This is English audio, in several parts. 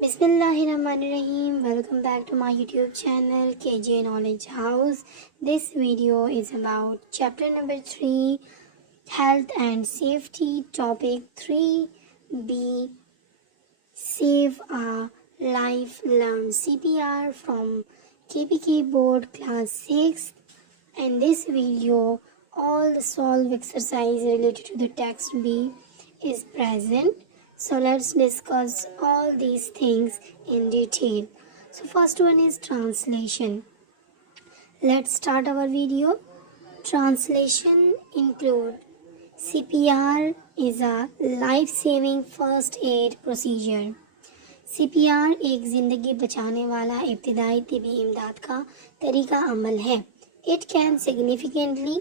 Bismillahirrahmanirrahim. Welcome back to my YouTube channel KJ Knowledge House. This video is about chapter number 3, Health and Safety, topic 3B, Save a Life, Learn CPR from KPK board class 6. In this video, all the solve exercise related to the text B is present. So let's discuss all these things in detail. So first one is translation. Let's start our video. Translation include CPR is a life-saving first aid procedure. CPR एक ज़िंदगी बचाने वाला इब्तिदाई तिबी इमदाद का तरीका अमल है. It can significantly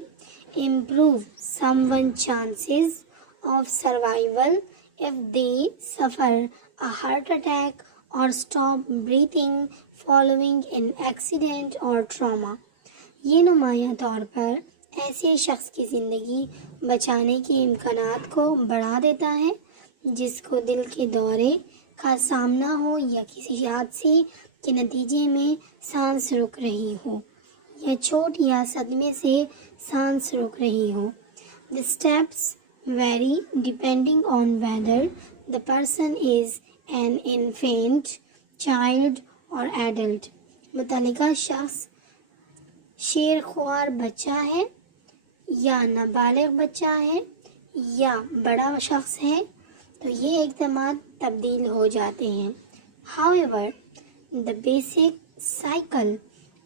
improve someone's chances of survival if they suffer a heart attack or stop breathing following an accident or trauma. ये नुमाया तौर पर ऐसे शख्स की ज़िंदगी बचाने के इम्कानात को बढ़ा देता है जिसको दिल के दौरे का सामना हो या किसी हादसे के नतीजे में सांस रुक रही हो या चोट या सदमे से सांस रुक रही हो. The steps vary depending on whether the person is an infant, child or adult. मुतल्लिका शख्स शेरख्वार बच्चा है या नाबालिग बच्चा है या बड़ा शख्स है तो ये इक़दामात तब्दील हो जाते हैं. However, the basic cycle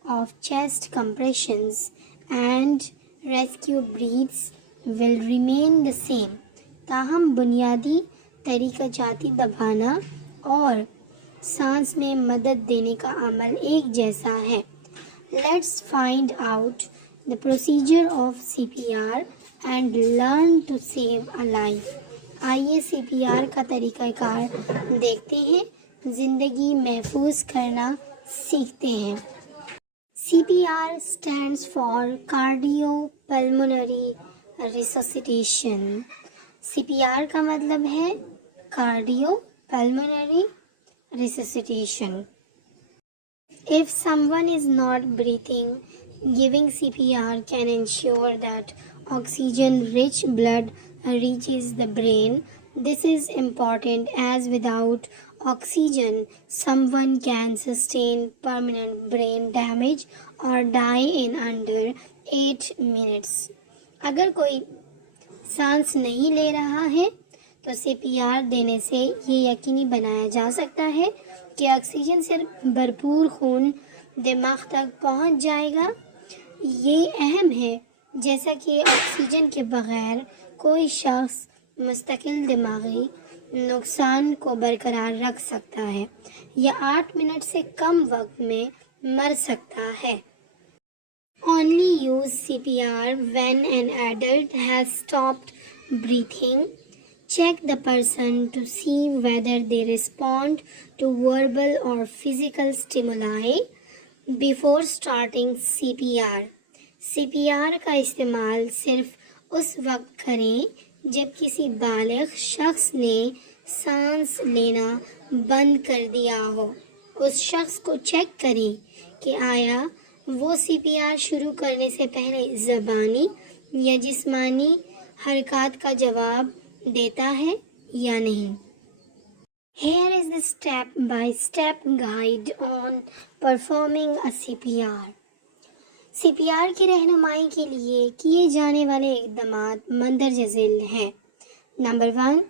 of chest compressions and rescue breaths will remain the same. ताहम बुनियादी तरीका जाती दबाना और सांस में मदद देने का अमल एक जैसा है. Let's find out the procedure of CPR and learn to save a life. आइए CPR का तरीक़ाकार देखते हैं, ज़िंदगी महफूज करना सीखते हैं. CPR stands for Cardiopulmonary Resuscitation. CPR का मतलब है Cardiopulmonary Resuscitation. If someone is not breathing, giving CPR can ensure that oxygen-rich blood reaches the brain. This is important as without oxygen, someone can sustain permanent brain damage or die in under 8 minutes. अगर कोई सांस नहीं ले रहा है तो CPR देने से ये यकीनी बनाया जा सकता है कि ऑक्सीजन से भरपूर खून दिमाग तक पहुंच जाएगा. ये अहम है जैसा कि ऑक्सीजन के बगैर कोई शख्स मुस्तकिल दिमागी नुकसान को बरकरार रख सकता है या 8 मिनट से कम वक्त में मर सकता है. Only use CPR when an adult has stopped breathing. Check the person to see whether they respond to verbal or physical stimuli before starting CPR. CPR का इस्तेमाल सिर्फ उस वक्त करें जब किसी बालिग शख्स ने सांस लेना बंद कर दिया हो. उस शख्स को चेक करें कि आया वो CPR शुरू करने से पहले ज़बानी या जिस्मानी हरकत का जवाब देता है या नहीं. Here is the step-by-step guide on performing a CPR. CPR की रहनुमाई के लिए किए जाने वाले इक़दामात मंदरज झेल हैं. Number 1,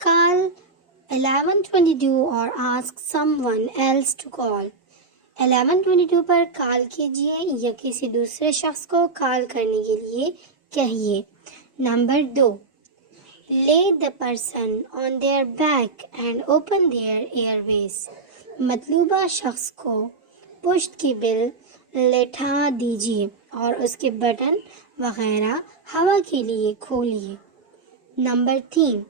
call 1122 or ask someone else to call. 1122 पर कॉल कीजिए या किसी दूसरे शख्स को कॉल करने के लिए कहिए. Number 2, lay the person on their back and open their airways. मतलूबा शख्स को पुश्त की बिल लेटा दीजिए और उसके बटन वगैरह हवा के लिए खोलिए. Number 3,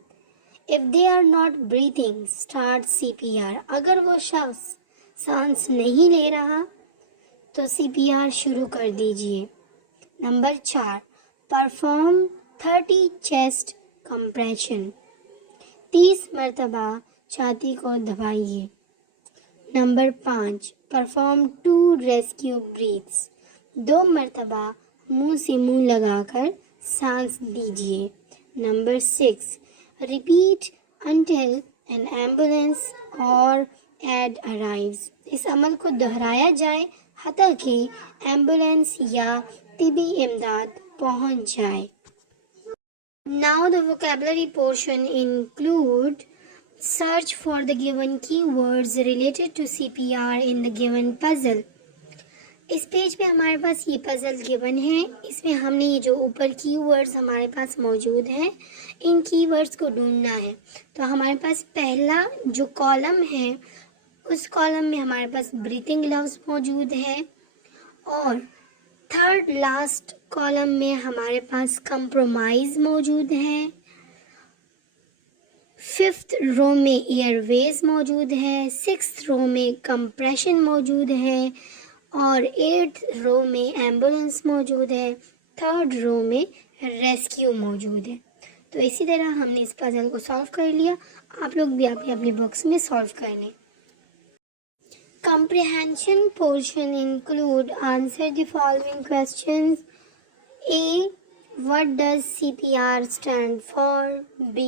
if they are not breathing, start CPR. अगर वो शख्स सांस नहीं ले रहा तो CPR शुरू कर दीजिए. Number 4, perform 30 chest compression. 30 मरतबा छाती को दबाइए. Number 5, perform 2 rescue breathes. 2 मरतबा मुंह से मुंह लगाकर सांस दीजिए। Number 6, repeat until an ambulance or aid arrives। इस अमल को दोहराया जाए हत्ता कि एम्बुलेंस या तिबी इमदाद पहुंच जाए। Now the vocabulary portion include search for the given keywords related to CPR in the given puzzle। इस पेज पे हमारे पास ये पजल गिवन है। इसमें हमने ये जो ऊपर कीवर्ड्स हमारे पास मौजूद हैं इन कीवर्ड्स को ढूंढना है। तो हमारे पास पहला जो कॉलम है उस कॉलम में हमारे पास ब्रीथिंग लफ्ज मौजूद है और थर्ड लास्ट कॉलम में हमारे पास कंप्रोमाइज मौजूद है। फिफ्थ रो में एयरवेज मौजूद है। सिक्स्थ रो में कंप्रेशन मौजूद है और 8th रो में एम्बुलेंस मौजूद है। 3rd रो में रेस्क्यू मौजूद है। तो इसी तरह हमने इस पजल को सॉल्व कर लिया। आप लोग भी अपनी अपनी बुक्स में सॉल्व कर लें। Comprehension portion include answer the following questions. A. What does CPR stand for? B.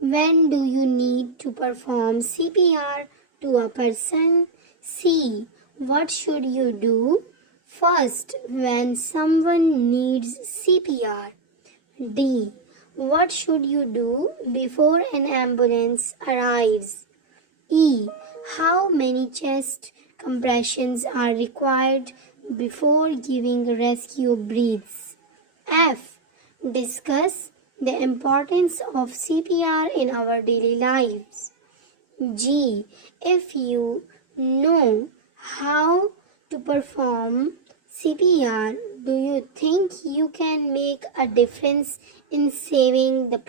When do you need to perform CPR to a person? C. What should you do first when someone needs CPR? D. What should you do before an ambulance arrives? E. How many chest compressions are required before giving rescue breaths? F. Discuss the importance of CPR in our daily lives. G. If you know how to perform CPR, do you think you can make a difference in saving the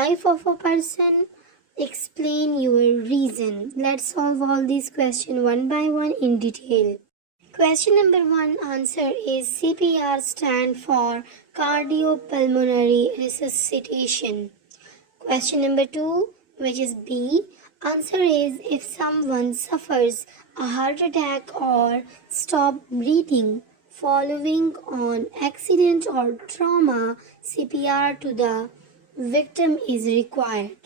life of a person? Explain your reason. Let's solve all these questions one by one in detail. Question number 1 answer is CPR stand for cardiopulmonary resuscitation. Question number 2, which is B, answer is if someone suffers a heart attack or stop breathing following on accident or trauma, CPR to the victim is required.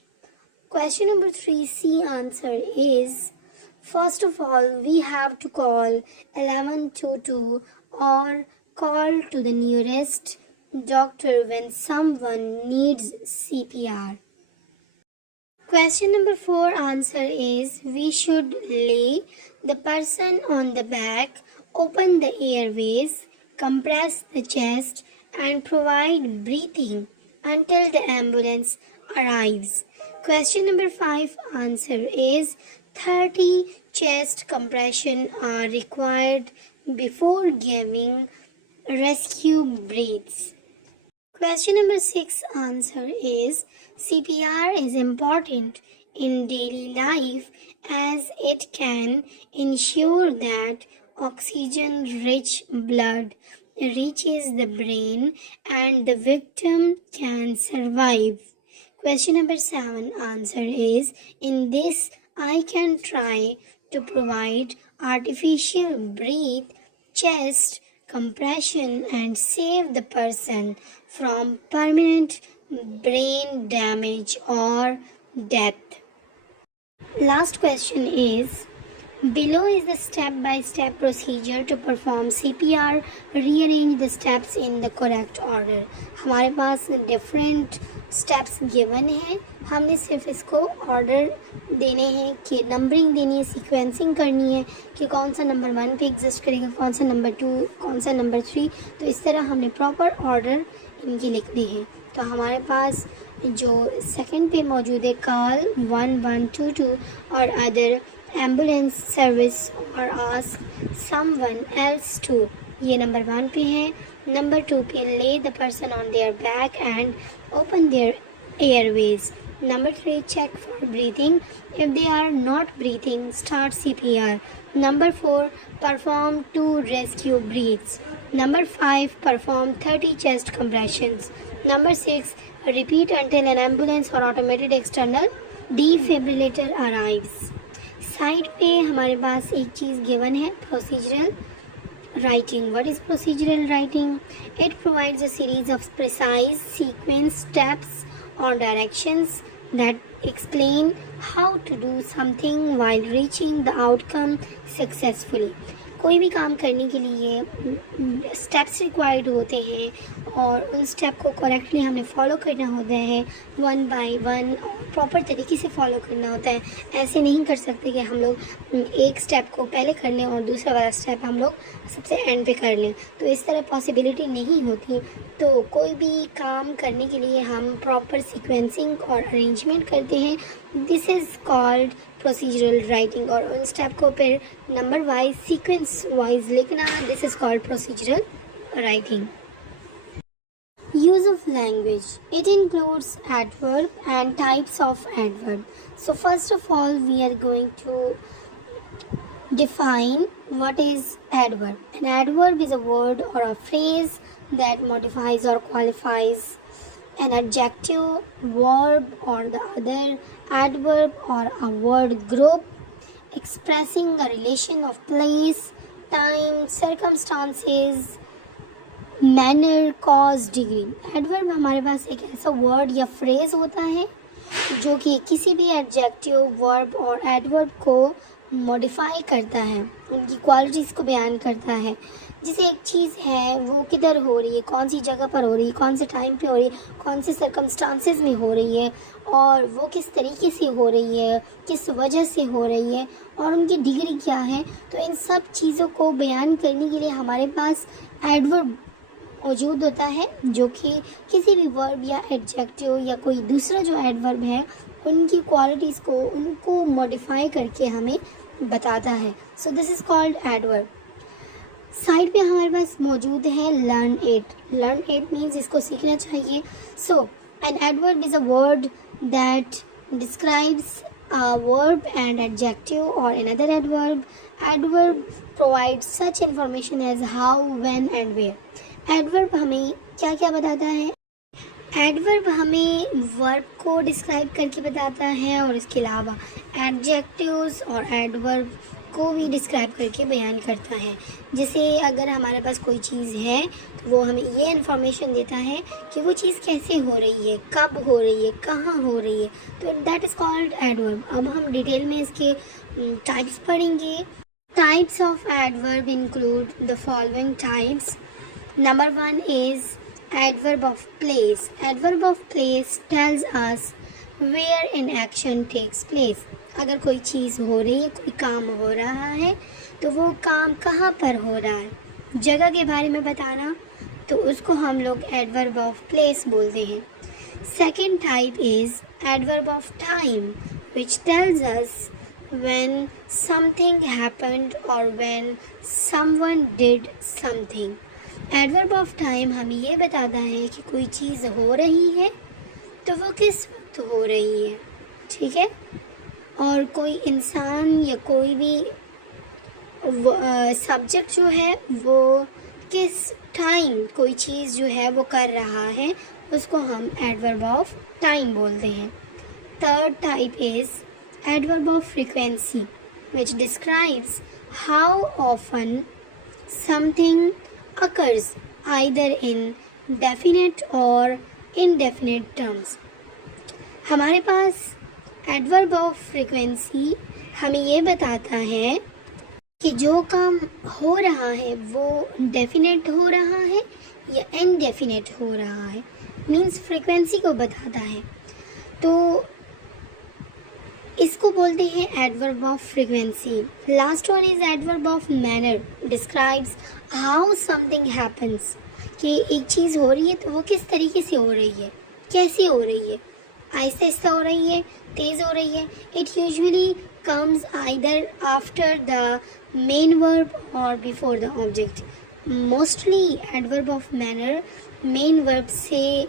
Question number 3, C answer is, first of all, we have to call 1122 or call to the nearest doctor when someone needs CPR. Question number 4 answer is, we should lay the person on the back, open the airways, compress the chest and provide breathing until the ambulance arrives. Question number 5 answer is 30 chest compression are required before giving rescue breaths. Question number 6 answer is CPR is important in daily life as it can ensure that oxygen-rich blood reaches the brain and the victim can survive. Question number 7 answer is, in this I can try to provide artificial breath, chest compression and save the person from permanent brain damage or death. Last question is, below is the step-by-step procedure to perform CPR. Rearrange the steps in the correct order. हमारे पास different steps given है, हमने सिर्फ इसको order देने हैं कि numbering देनी है, सीक्वेंसिंग करनी है कि कौन सा नंबर 1 पे एग्जिस्ट करेगा, कौन सा नंबर 2, कौन सा नंबर 3। तो इस तरह हमने प्रॉपर ऑर्डर इनकी लिखने हैं। तो हमारे पास जो सेकंड पे मौजूद है कॉल 1122 और अदर एम्बुलेंस सर्विस और आस्क समवन एल्स टू, ये नंबर 1 पे है। नंबर 2 पे lay the person on their back and open their airways. Number 3, check for breathing. If they are not breathing, start CPR. Number 4, perform 2 rescue breaths. Number 5, perform 30 chest compressions. Number 6, repeat until an ambulance or automated external defibrillator arrives. Side पे हमारे पास एक चीज़ given है, procedural writing. What is procedural writing? It provides a series of precise sequence steps or directions that explain how to do something while reaching the outcome successfully. कोई भी काम करने के लिए स्टेप्स रिक्वायर्ड होते हैं और उन स्टेप को करेक्टली हमने फॉलो करना होता है, वन बाय वन प्रॉपर तरीके से फॉलो करना होता है। ऐसे नहीं कर सकते कि हम लोग एक स्टेप को पहले कर लें और दूसरा वाला स्टेप हम लोग सबसे एंड पे कर लें, तो इस तरह पॉसिबिलिटी नहीं होती। तो कोई भी काम करने के लिए हम प्रॉपर सीक्वेंसिंग और अरेंजमेंट करते हैं, this is called procedural writing. और उन स्टेप को फिर नंबर वाइज सीक्वेंस वाइज लिखना, this is called procedural writing. Use of language. It includes adverb and types of adverb. So first of all, we are going to define what is adverb. An adverb is a word or a phrase that modifies or qualifies an adjective, verb or the other adverb or a word group, expressing a relation of place, time, circumstances, manner, cause, degree. Adverb हमारे पास एक ऐसा word या phrase होता है जो कि किसी भी एडजेक्टिव, वर्ब और एडवर्ब को मॉडिफाई करता है, उनकी क्वालिटीज़ को बयान करता है। जैसे एक चीज़ है वो किधर हो रही है, कौन सी जगह पर हो रही है, कौन से टाइम पे हो रही है, कौन से सर्कमस्टांसेस में हो रही है और वो किस तरीके से हो रही है, किस वजह से हो रही है और उनकी डिग्री क्या है। तो इन सब चीज़ों को बयान करने के लिए हमारे पास एडवर्ब मौजूद होता है जो कि किसी भी वर्ब या एडजेक्टिव या कोई दूसरा जो एडवर्ब है उनकी क्वालिटीज़ को, उनको मॉडिफाई करके हमें बताता है। So this is called adverb. Side पे हमारे पास मौजूद है learn it. Learn it means इसको सीखना चाहिए। So an adverb is a word that describes a verb and adjective or another adverb. Adverb provides such information as how, when and where. Adverb हमें क्या क्या बताता है? एडवर्ब हमें verb को डिस्क्राइब करके बताता है और इसके अलावा एडजेक्टिव्स और एडवर्ब को भी डिस्क्राइब करके बयान करता है। जैसे अगर हमारे पास कोई चीज़ है तो वो हमें ये इन्फॉर्मेशन देता है कि वो चीज़ कैसे हो रही है, कब हो रही है, कहाँ हो रही है, तो दैट इज़ कॉल्ड एडवर्ब। अब हम डिटेल में इसके टाइप्स पढ़ेंगे। Types of adverb include the following types. Number one is adverb of place. Adverb of place tells us where an action takes place. अगर कोई चीज़ हो रही है, कोई काम हो रहा है तो वो काम कहाँ पर हो रहा है, जगह के बारे में बताना, तो उसको हम लोग adverb of place बोलते हैं। Second type is adverb of time, which tells us when something happened or when someone did something. Adverb of time हमें ये बताता है कि कोई चीज़ हो रही है तो वो किस वक्त हो रही है, ठीक है, और कोई इंसान या कोई भी सब्जेक्ट जो है वो किस टाइम कोई चीज़ जो है वो कर रहा है, उसको हम एडवर्ब ऑफ टाइम बोलते हैं। Third type is adverb of frequency, which describes how often something occurs either in definite or indefinite terms. हमारे पास एडवर्ब ऑफ फ्रीक्वेंसी हमें ये बताता है कि जो काम हो रहा है वो डेफिनेट हो रहा है या इनडेफिनेट हो रहा है, मीन्स फ्रीक्वेंसी को बताता है। तो इसको बोलते हैं adverb of frequency. Last one is adverb of manner, describes how something happens, कि एक चीज़ हो रही है तो वो किस तरीके से हो रही है, कैसे हो रही है, आहिस्ता आहिस्ता हो रही है, तेज़ हो रही है। It usually comes either after the main verb और before the object. Mostly adverb of manner main verb से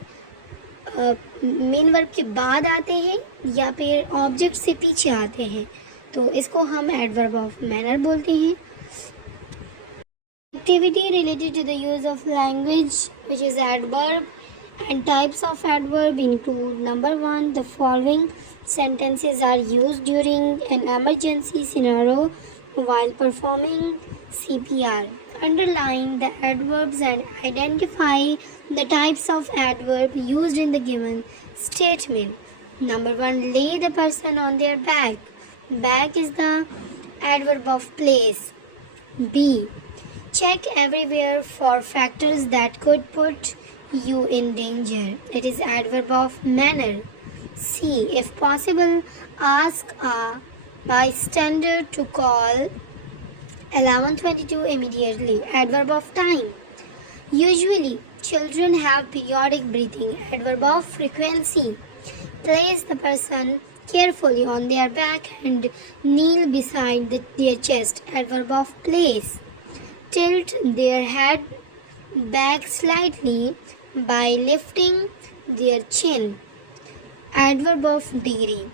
मेन वर्ब के बाद आते हैं या फिर ऑब्जेक्ट से पीछे आते हैं, तो इसको हम एडवर्ब ऑफ मैनर बोलते हैं। Activity related to the use of language which is adverb And types of adverb include number 1, the following sentences are used during an emergency scenario while performing CPR. Underline the adverbs and identify the types of adverb used in the given statement. Number 1, lay the person on their back. Back is the adverb of place. B, check everywhere for factors that could put you in danger. It is adverb of manner. C, if possible, ask a bystander to call 1122 immediately. Adverb of time. Usually, children have periodic breathing. Adverb of frequency. Place the person carefully on their back and kneel beside their chest. Adverb of place. Tilt their head back slightly by lifting their chin. Adverb of degree.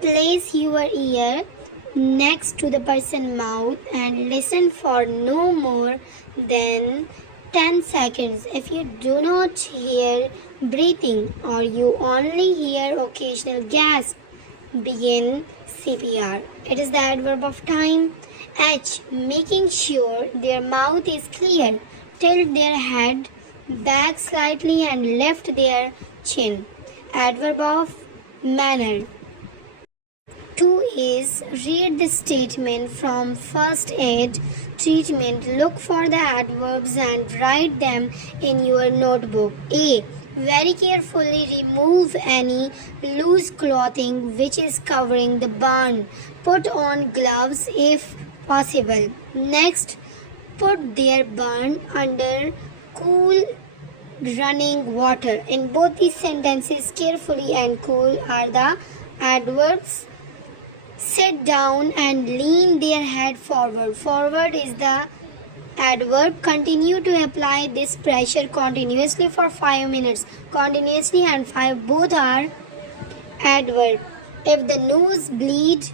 Place your ear next to the person's mouth and listen for no more than 10 seconds. If you do not hear breathing or you only hear occasional gasp, begin CPR. It is the adverb of time. H, making sure their mouth is clear. Tilt their head back slightly and lift their chin. Adverb of manner. 2 is read the statement from first aid treatment. Look for the adverbs and write them in your notebook. A, very carefully remove any loose clothing which is covering the burn. Put on gloves if possible. Next, put their burn under cool running water. In both these sentences, carefully and cool are the adverbs. Sit down and lean their head forward. Forward is the adverb. Continue to apply this pressure continuously for 5 minutes. Continuously and 5 both are adverb. If the nose bleed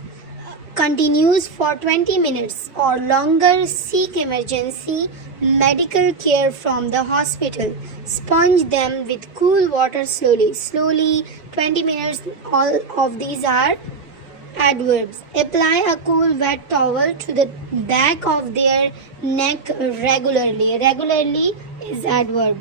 continues for 20 minutes or longer, seek emergency medical care from the hospital. Sponge them with cool water slowly. Slowly, 20 minutes, all of these are adverbs. Apply a cool wet towel to the back of their neck regularly. Regularly is adverb.